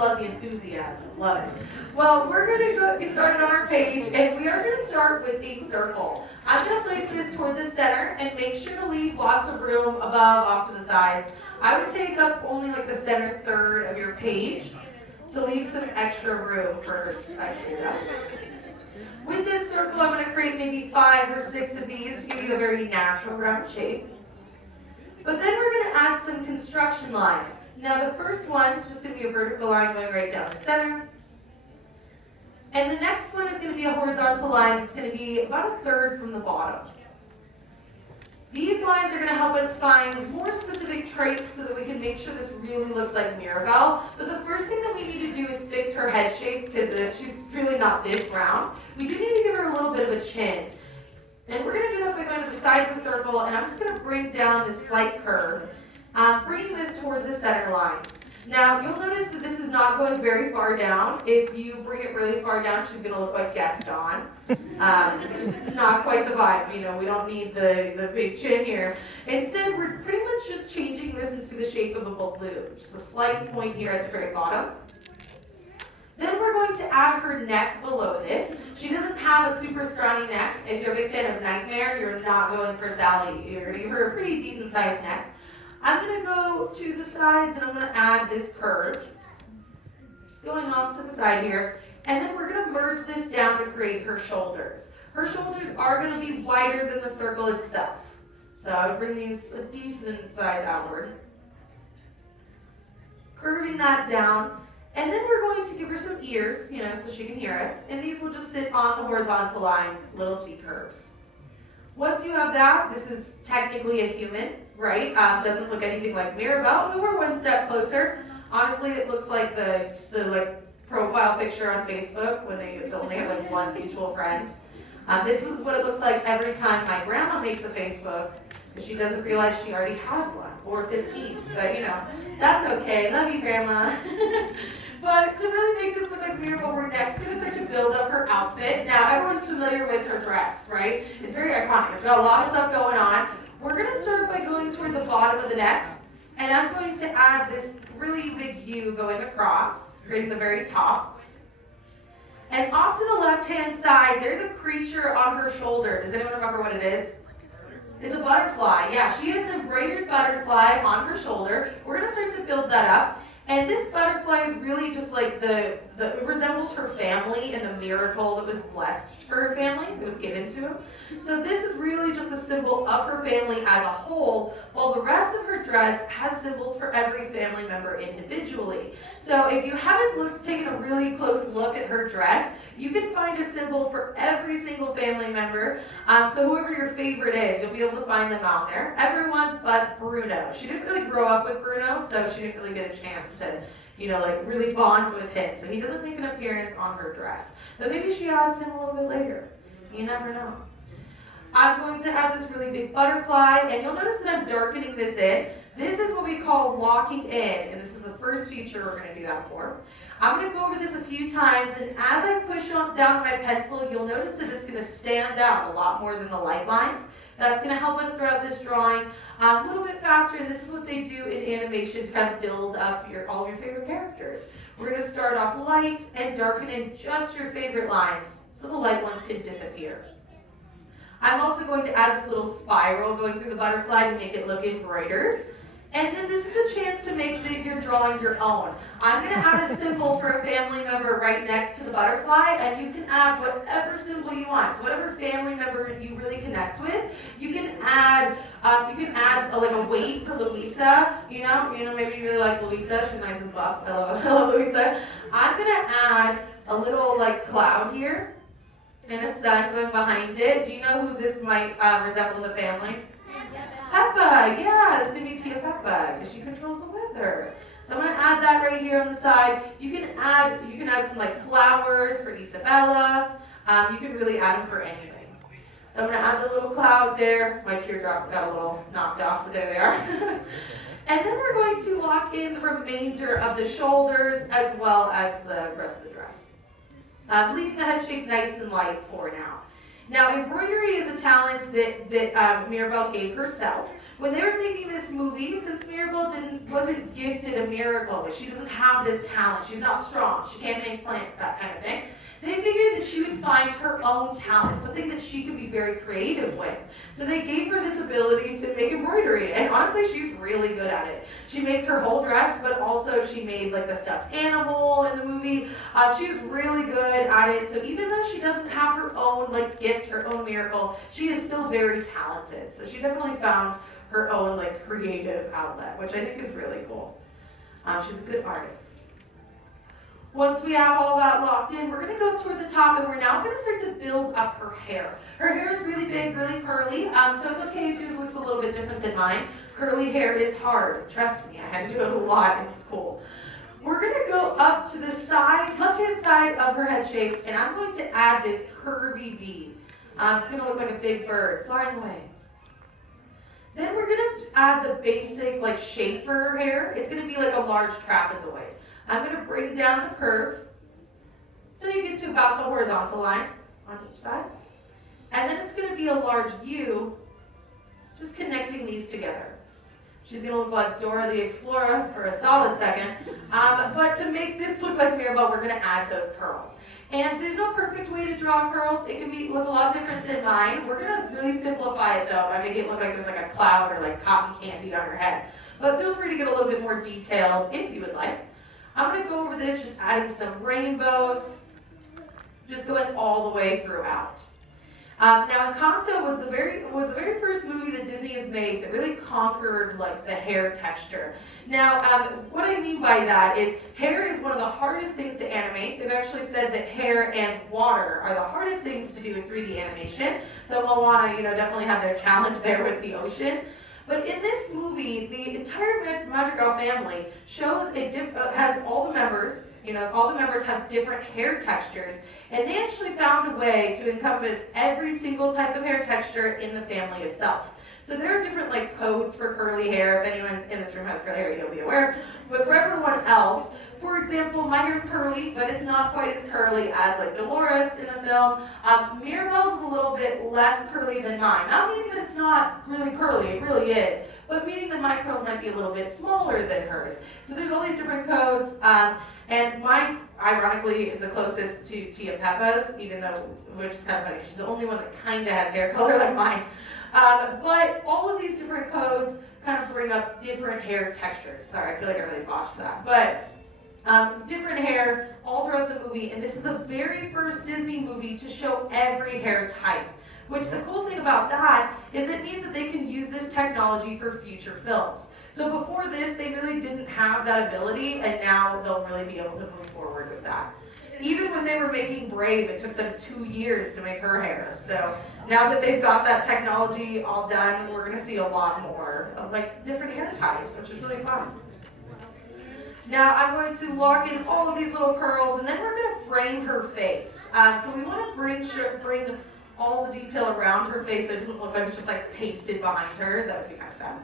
Love the enthusiasm. Love it. Well, we're going to get started on our page, and we are going to start with a circle. I'm going to place this toward the center and make sure to leave lots of room above, off to the sides. I would take up only like the center third of your page to leave some extra room for extra stuff. With this circle, I'm going to create maybe 5 or 6 of these to give you a very natural round shape. But then we're going to add some construction lines. Now the first one is just going to be a vertical line going right down the center. And the next one is going to be a horizontal line that's going to be about a third from the bottom. These lines are going to help us find more specific traits so that we can make sure this really looks like Maribel. But the first thing that we need to do is fix her head shape because she's really not this round. We do need to give her a little bit of a chin. And we're going to do that by going to the side of the circle, and I'm just going to bring down this slight curve, bringing this toward the center line. Now, you'll notice that this is not going very far down. If you bring it really far down, she's going to look like Gaston. Just not quite the vibe. You know, we don't need the big chin here. Instead, we're pretty much just changing this into the shape of a balloon. Just a slight point here at the very bottom. Then we're going to add her neck below this. She doesn't have a super scrawny neck. If you're a big fan of Nightmare, you're not going for Sally. You're going to give her a pretty decent sized neck. I'm going to go to the sides and I'm going to add this curve. Just going off to the side here. And then we're going to merge this down to create her shoulders. Her shoulders are going to be wider than the circle itself. So I would bring these a decent size outward. Curving that down. And then we're going to give her some ears, so she can hear us. And these will just sit on the horizontal lines, little C curves. Once you have that, this is technically a human, right? Doesn't look anything like Maribel, but we're one step closer. Honestly, it looks like the profile picture on Facebook when they only have like one mutual friend. This is what it looks like every time my grandma makes a Facebook. Because she doesn't realize she already has one, or 15. But that's okay. Love you, Grandma. But to really make this look like Maribel, we're next going to start to build up her outfit. Now, everyone's familiar with her dress, right? It's very iconic. It's got a lot of stuff going on. We're going to start by going toward the bottom of the neck. And I'm going to add this really big U going across, creating the very top. And off to the left-hand side, there's a creature on her shoulder. Does anyone remember what it is? It's a butterfly. Yeah, she has an embroidered butterfly on her shoulder. We're going to start to build that up. And this butterfly is really just like it resembles her family and the miracle that was blessed for her family. It was given to him. So this is really just a symbol of her family as a whole, while the rest of her dress has symbols for every family member individually. So if you haven't taken a really close look at her dress, you can find a symbol for every single family member. So whoever your favorite is, you'll be able to find them out there. Everyone but Bruno. She didn't really grow up with Bruno, so she didn't really get a chance to, really bond with him. So he doesn't make an appearance on her dress. But maybe she adds him a little bit later. You never know. I'm going to add this really big butterfly, and you'll notice that I'm darkening this in. This is what we call locking in, and this is the first feature we're going to do that for. I'm going to go over this a few times, and as I push down my pencil, you'll notice that it's going to stand out a lot more than the light lines. That's going to help us throughout this drawing a little bit faster, and this is what they do in animation to kind of build up all your favorite characters. We're going to start off light and darken in just your favorite lines so the light ones can disappear. I'm also going to add this little spiral going through the butterfly to make it look embroidered. And then this is a chance to make your drawing your own. I'm going to add a symbol for a family member right next to the butterfly, and you can add whatever symbol you want. So whatever family member you really connect with, you can add like a weight for Louisa. Maybe you really like Louisa. She's nice and soft. I love Louisa. I'm going to add a little cloud here and a sun going behind it. Do you know who this might resemble the family? Peppa, yeah, it's going to be Tia Peppa because she controls the weather. So I'm going to add that right here on the side. You can add some flowers for Isabella. You can really add them for anything. So I'm going to add the little cloud there. My teardrops got a little knocked off, but there they are. And then we're going to lock in the remainder of the shoulders as well as the rest of the dress. Leaving the head shape nice and light for now. Now, embroidery is a talent that Maribel gave herself. When they were making this movie, since Maribel wasn't gifted a miracle, like she doesn't have this talent, she's not strong, she can't make plants, that kind of thing, they figured that she would find her own talent, something that she could be very creative with. So they gave her this ability to make embroidery, and honestly, she's really good at it. She makes her whole dress, but also she made like the stuffed animal in the movie. She's really good at it, so even though she doesn't have her own like gift, her own miracle, she is still very talented. So she definitely found her own like creative outlet, which I think is really cool. She's a good artist. Once we have all that locked in, we're going to go toward the top, and we're now going to start to build up her hair. Her hair is really big, really curly, so it's okay if yours looks a little bit different than mine. Curly hair is hard. Trust me, I had to do it a lot in school. We're going to go up to the side, left-hand side of her head shape, and I'm going to add this curvy V. It's going to look like a big bird flying away. Then we're going to add the basic like shape for her hair. It's going to be like a large trapezoid. I'm going to bring down the curve until you get to about the horizontal line on each side. And then it's going to be a large U, just connecting these together. She's going to look like Dora the Explorer for a solid second. But to make this look like Maribel, we're going to add those curls. And there's no perfect way to draw curls. It can look a lot different than mine. We're going to really simplify it though by making it look like there's like a cloud or like cotton candy on her head. But feel free to get a little bit more detailed if you would like. I'm going to go over this, just adding some rainbows, just going all the way throughout. Now, Encanto was the very first movie that Disney has made that really conquered like the hair texture. Now, what I mean by that is hair is one of the hardest things to animate. They've actually said that hair and water are the hardest things to do in 3D animation. So Moana, definitely had their challenge there with the ocean. But in this movie, the entire Madrigal family has all the members. All the members have different hair textures, and they actually found a way to encompass every single type of hair texture in the family itself. So there are different like codes for curly hair. If anyone in this room has curly hair, you'll be aware. But for everyone else, for example, my hair's curly, but it's not quite as curly as like Dolores in the film. Mirabel's is a little bit less curly than mine. Not meaning that it's not really curly, it really is, but meaning that my curls might be a little bit smaller than hers. So there's all these different codes, and mine, ironically, is the closest to Tia Peppa's, which is kind of funny. She's the only one that kind of has hair color like mine. But all of these different codes kind of bring up different hair textures. Sorry, I feel like I really botched that. But different hair all throughout the movie, and this is the very first Disney movie to show every hair type. Which the cool thing about that is it means that they can use this technology for future films. So before this, they really didn't have that ability, and now they'll really be able to move forward with that. Even when they were making Brave, it took them 2 years to make her hair. So now that they've got that technology all done, we're going to see a lot more of like different hair types, which is really fun. Now I'm going to lock in all of these little curls, and then we're going to frame her face. So we want to bring all the detail around her face so it doesn't look like it's just like pasted behind her. That would be kind of sad.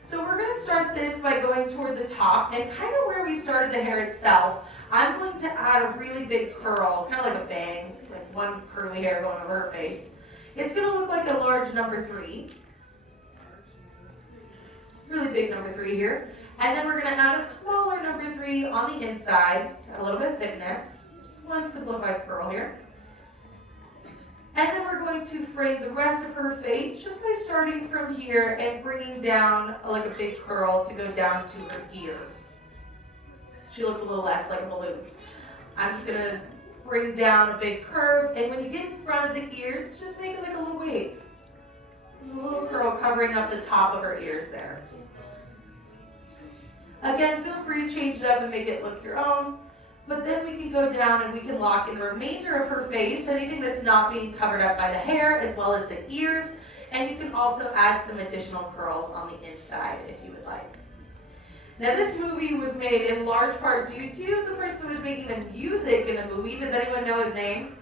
So we're going to start this by going toward the top, and kind of where we started the hair itself, I'm going to add a really big curl, kind of like a bang, like one curly hair going over her face. It's going to look like a large number 3. Really big number 3 here. And then we're going to add a smaller number 3 on the inside, a little bit of thickness. Just one simplified curl here. And then we're going to frame the rest of her face just by starting from here and bringing down like a big curl to go down to her ears. So she looks a little less like a balloon. I'm just going to bring down a big curve, and when you get in front of the ears, just make it like a little wave. A little curl covering up the top of her ears there. Again, feel free to change it up and make it look your own. But then we can go down and we can lock in the remainder of her face, anything that's not being covered up by the hair, as well as the ears. And you can also add some additional curls on the inside if you would like. Now this movie was made in large part due to the person who was making the music in the movie. Does anyone know his name?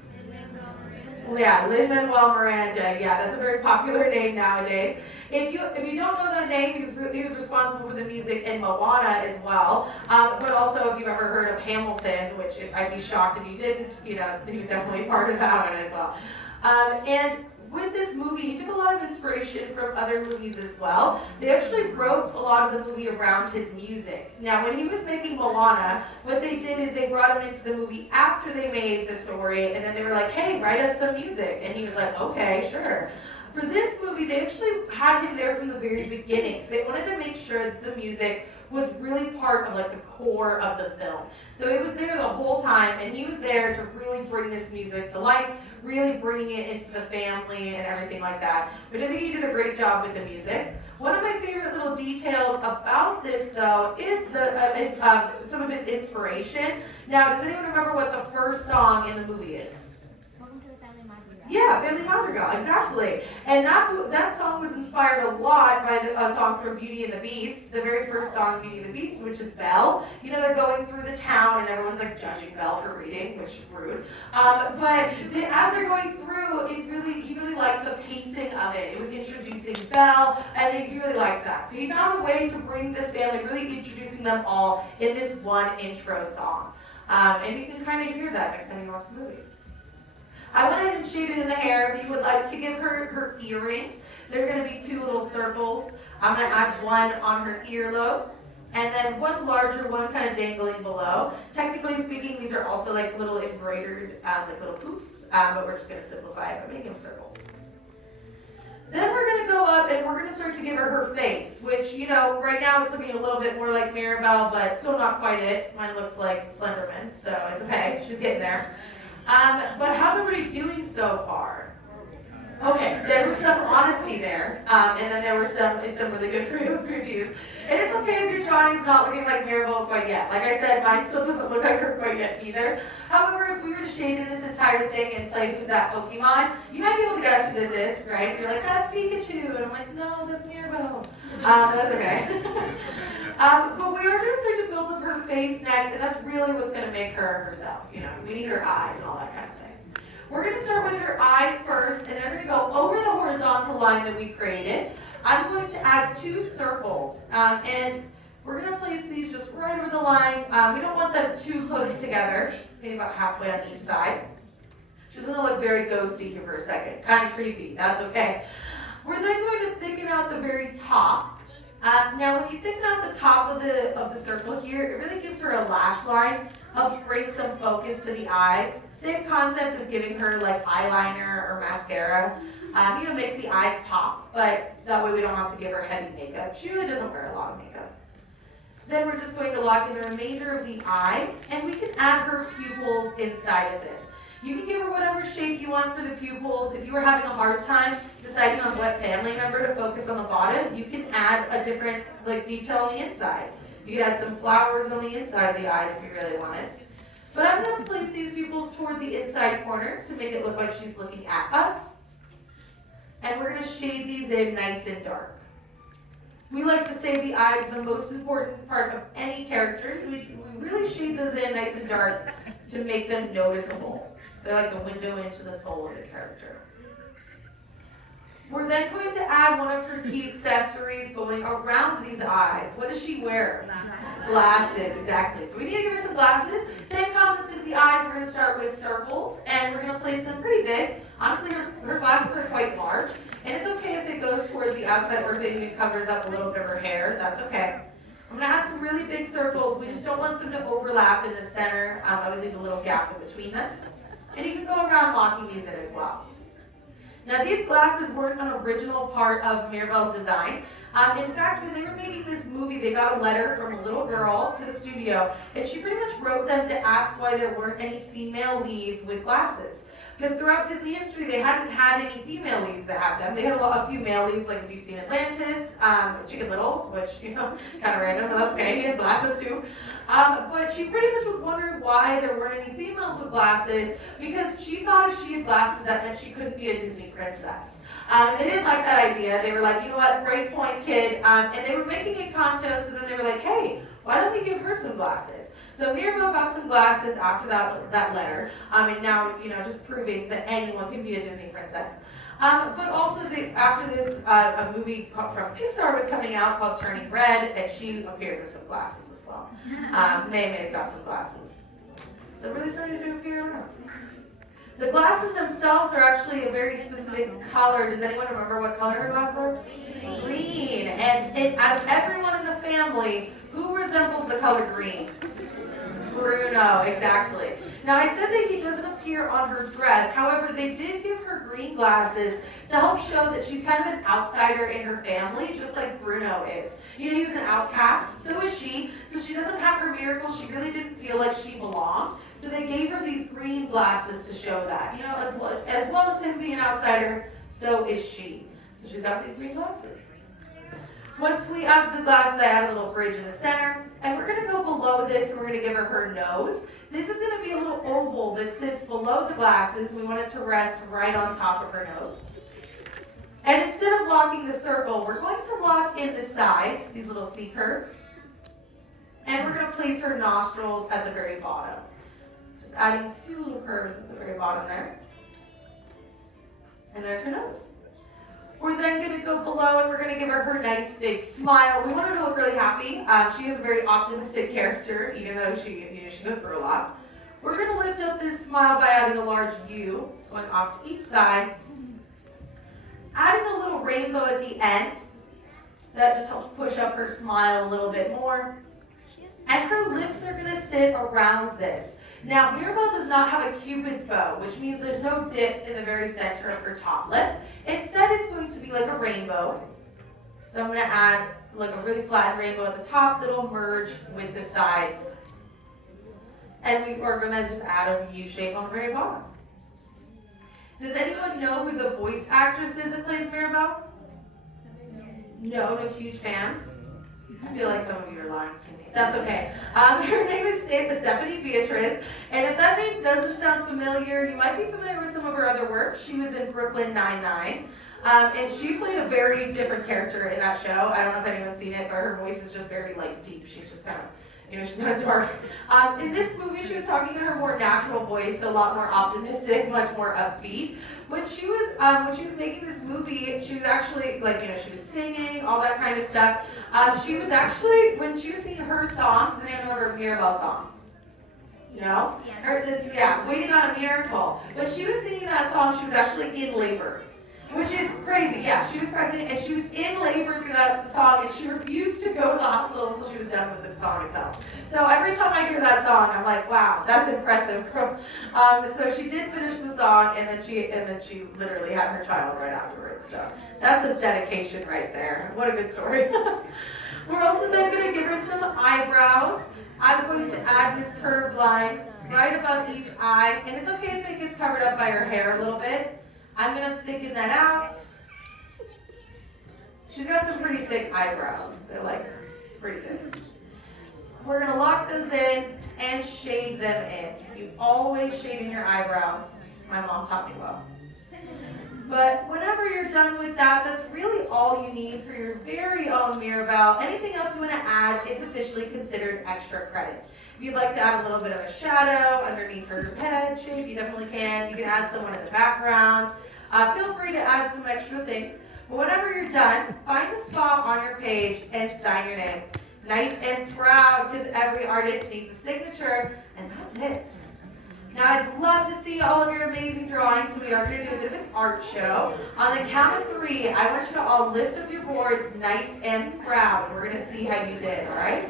Yeah, Lin-Manuel Miranda. Yeah, that's a very popular name nowadays. If you don't know that name, he was responsible for the music in Moana as well. But also, if you've ever heard of Hamilton, which I'd be shocked if you didn't, he was definitely part of that one as well. And with this movie, he took a lot of inspiration from other movies as well. They actually wrote a lot of the movie around his music. Now, when he was making Moana, what they did is they brought him into the movie after they made the story, and then they were like, hey, write us some music. And he was like, okay, sure. For this movie, they actually had him there from the very beginning. So they wanted to make sure that the music was really part of the core of the film. So it was there the whole time, and he was there to really bring this music to life, really bringing it into the family and everything like that, which I think he did a great job with the music. One of my favorite little details about this, though, is some of his inspiration. Now, does anyone remember what the first song in the movie is? Yeah, Family Madrigal, exactly. And that song was inspired a lot by a song from Beauty and the Beast, the very first song, Beauty and the Beast, which is Belle. They're going through the town and everyone's judging Belle for reading, which is rude. But as they're going through, he really liked the pacing of it. It was introducing Belle, and he really liked that. So he found a way to bring this family, really introducing them all in this one intro song. And you can kind of hear that next time you watch the movie. I went ahead and shaded in the hair. If you would like to give her earrings, they're going to be 2 little circles. I'm going to add one on her earlobe, and then one larger one kind of dangling below. Technically speaking, these are also little embroidered, little poops, but we're just going to simplify it by making them circles. Then we're going to go up and we're going to start to give her face, which, right now it's looking a little bit more like Maribel, but still not quite it. Mine looks like Slenderman, so it's okay. She's getting there. But how's everybody doing so far? Okay, there was some honesty there, and then there were some really good reviews. And it's okay if your drawing is not looking like Maribel quite yet. Like I said, mine still doesn't look like her quite yet either. However, if we were to shade in this entire thing and play Who's That Pokemon, you might be able to guess who this is, right? You're like, that's Pikachu, and I'm like, no, that's Maribel. That's okay. But we are going to start to build up her face next, and that's really what's going to make her herself. We need her eyes and all that kind of thing. We're going to start with her eyes first, and then we're going to go over the horizontal line that we created. I'm going to add 2 circles, and we're going to place these just right over the line. We don't want them too close together, maybe about halfway on each side. She's going to look very ghosty here for a second, kind of creepy. That's okay. We're then going to thicken out the very top. Now, when you thicken out the top of the circle here, it really gives her a lash line, helps bring some focus to the eyes. Same concept as giving her eyeliner or mascara. Makes the eyes pop, but that way we don't have to give her heavy makeup. She really doesn't wear a lot of makeup. Then we're just going to lock in the remainder of the eye, and we can add her pupils inside of this. You can give her whatever shape you want for the pupils. If you were having a hard time deciding on what family member to focus on the bottom, you can add a different detail on the inside. You can add some flowers on the inside of the eyes if you really wanted. But I'm going to place these pupils toward the inside corners to make it look like she's looking at us. And we're going to shade these in nice and dark. We like to say the eye is the most important part of any character, so we really shade those in nice and dark to make them noticeable. They're like a window into the soul of the character. We're then going to add one of her key accessories going around these eyes. What does she wear? Glasses, exactly. So we need to give her some glasses. Same concept as the eyes. We're going to start with circles, and we're going to place them pretty big. Honestly, her glasses are quite large, and it's okay if it goes towards the outside or if it even covers up a little bit of her hair. That's okay. I'm going to add some really big circles. We just don't want them to overlap in the center. I would leave a little gap in between them. And you can go around locking these in as well. Now, these glasses weren't an original part of Maribel's design. In fact, when they were making this movie, they got a letter from a little girl to the studio, and she pretty much wrote them to ask why there weren't any female leads with glasses. Because throughout Disney history, they hadn't had any female leads that had them. They had a few male leads, like if you've seen Atlantis, Chicken Little, which, kind of random, but that's okay. He had glasses too. But she pretty much was wondering why there weren't any females with glasses, because she thought if she had glasses, that meant she couldn't be a Disney princess. They didn't like that idea. They were like, you know what, great point, kid. And they were making Encanto, so then they were like, hey, why don't we give her some glasses? So So Mirabel got some glasses after that letter, and now, just proving that anyone can be a Disney princess. But also, after this, a movie from Pixar was coming out called Turning Red, and she appeared with some glasses as well. May's got some glasses. So really starting to appear around. The glasses themselves are actually a very specific color. Does anyone remember what color her glasses are? Green. And out of everyone in the family, who resembles the color green? Bruno, exactly. Now I said that he doesn't appear on her dress. However, they did give her green glasses to help show that she's kind of an outsider in her family, just like Bruno is. He was an outcast, so is she. So she doesn't have her miracle. She really didn't feel like she belonged. So they gave her these green glasses to show that. As well as him being an outsider, so is she. So she's got these green glasses. Once we have the glasses, I add a little bridge in the center. And we're going to go below this and we're going to give her nose. This is going to be a little oval that sits below the glasses. We want it to rest right on top of her nose. And instead of locking the circle, we're going to lock in the sides, these little C curves. And we're going to place her nostrils at the very bottom. Just adding 2 little curves at the very bottom there. And there's her nose. We're then going to go below and we're going to give her nice big smile. We want her to look really happy. She is a very optimistic character, even though she goes through a lot. We're going to lift up this smile by adding a large U going off to each side. Adding a little rainbow at the end. That just helps push up her smile a little bit more. And her lips are going to sit around this. Now, Mirabel does not have a cupid's bow, which means there's no dip in the very center of her top lip. Instead, it's going to be like a rainbow. So I'm going to add like a really flat rainbow at the top that'll merge with the side. And we are going to just add a U shape on the very bottom. Does anyone know who the voice actress is that plays Mirabel? No huge fans? I feel like some of you are lying to me. That's okay. Her name is Stephanie Beatriz, and if that name doesn't sound familiar, you might be familiar with some of her other work. She was in Brooklyn Nine-Nine, and she played a very different character in that show. I don't know if anyone's seen it, but her voice is just very deep. She's just kind of, she's kind of dark. In this movie, she was talking in her more natural voice, so a lot more optimistic, much more upbeat. When she was making this movie, she was actually she was singing, all that kind of stuff. She was actually, when she was singing her song, does anyone remember Mirabel's song? No? Yes. Waiting on a Miracle. When she was singing that song, she was actually in labor, which is crazy. Yeah, she was pregnant and she was in labor through that song, and she refused to go to the hospital until she was done with the song itself. So every time I hear that song, I'm like, wow, that's impressive. So she did finish the song, and then she literally had her child right afterwards. So that's a dedication right there. What a good story. We're also then going to give her some eyebrows. I'm going to add this curved line right above each eye, and it's okay if it gets covered up by her hair a little bit. I'm going to thicken that out. She's got some pretty thick eyebrows. They're pretty thick. We're going to lock those in and shade them in. You always shade in your eyebrows. My mom taught me well. But whenever you're done with that, that's really all you need for your very own Mirabel. Anything else you want to add is officially considered extra credit. If you'd like to add a little bit of a shadow underneath her head shape, you definitely can. You can add someone in the background. Feel free to add some extra things. But whenever you're done, find a spot on your page and sign your name. Nice and proud, because every artist needs a signature, and that's it. Now, I'd love to see all of your amazing drawings, so we are going to do a bit of an art show. On the count of 3, I want you to all lift up your boards nice and proud. We're going to see how you did, all right?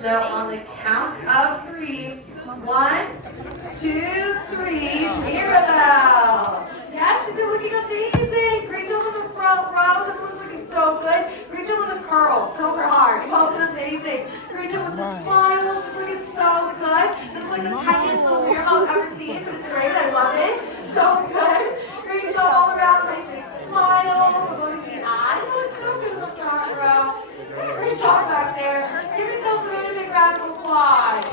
So on the count of 3, 1, 2, 3, Mirabel. Yes, because you're looking amazing. Great job on the front rows. Everyone's looking so good. Great job on the curls. Those are hard. You're also amazing. Great job with the smile. She's looking so good. This is like the tiniest little Mirabel I've ever seen, but it's great. I love it. So good. Great job all around. Nice big smile. We're going to the eyes. That was so good in the front row. Great job back there. Give yourselves a really big round of applause.